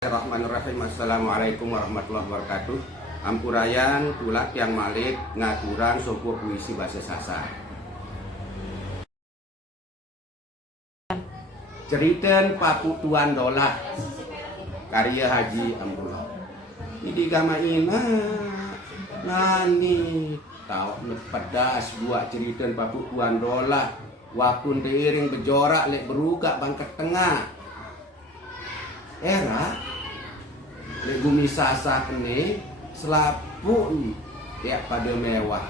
Bismillahirrahmanirrahim. Assalamualaikum warahmatullahi wabarakatuh. Ampurayan tulak yang malik ngaturan sopok puisi bahasa Sasak. Ceriten papu tuan dolah karya Haji Amrullah. Ini gama ina nani tahu pedas buat ceriten papu tuan dolah wakun teiring bejorak lek beruga bangkat tengah. Era lek bumi Sasak ini selapu ya pada mewah.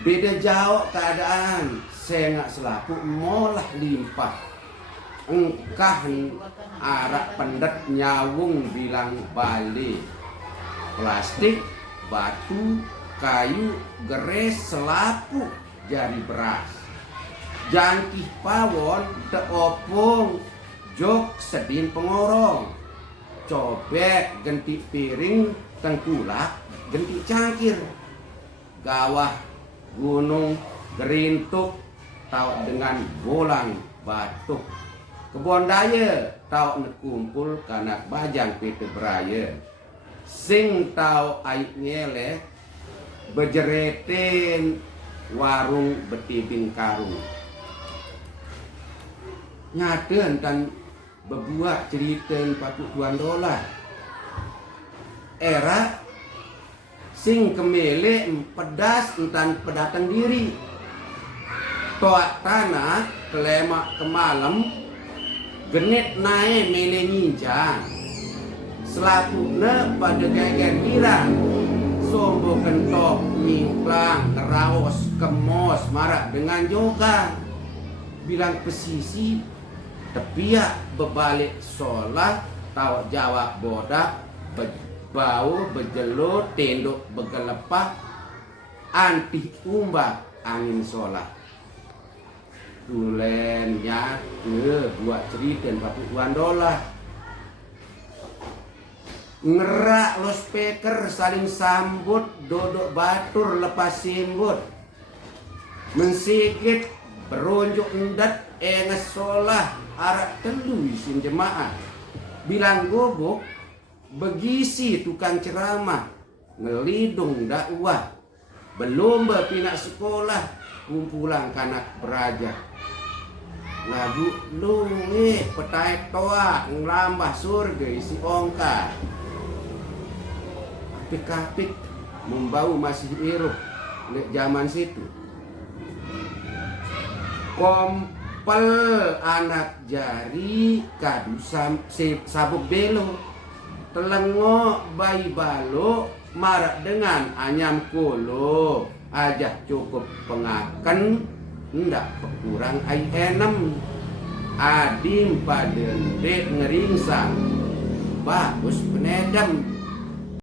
Beda jauh keadaan saya nggak selapu molah limpah. Engkah arak pendet nyawung bilang balik. Plastik, batu, kayu, geres selapu jari beras. Jangkih pawon teopong jok sedin pengorong, cobek genti piring tengkulak genti cangkir, gawah gunung gerintuk tau dengan bolang batuk, kebon daya tau nekumpul kanak bajang pete beraya, sing tau aik nyele bejeretin warung betibin karung. Nyaden dan berbuat cerita patut tuan dolah. Era sing kemele pedas entan pedatang diri. Toak tanah kelemak kemalam genit naik mele nyincang. Selapuna pada geger kirang. Sombo kentok nyingklang ngeraos kemos marak dengan jogang. Bilang pesisi tepiak berbalik sholat tahu jawab bodak bau bejelut tenduk begelepah anti umbak angin sholat dulennya buat cerita patut tuan dolah ngerak lo speaker saling sambut dodok batur lepas simbut mensikit berunjuk endat enges sholah arak telu isin jemaah bilang gobok begisi tukang ceramah ngelidung dakwah belum berpinak sekolah kumpulan kanak beraja lagu luwe petai toa ngelambah surga isi ongkar apik-apik membau masih iruh lek zaman situ kompel anak jari kadu sabuk belo telengok bayi balo marak dengan anyam kolo ajah cukup pengaken ndak kurang ai enem adim pada dek ngeringsang bagus penedam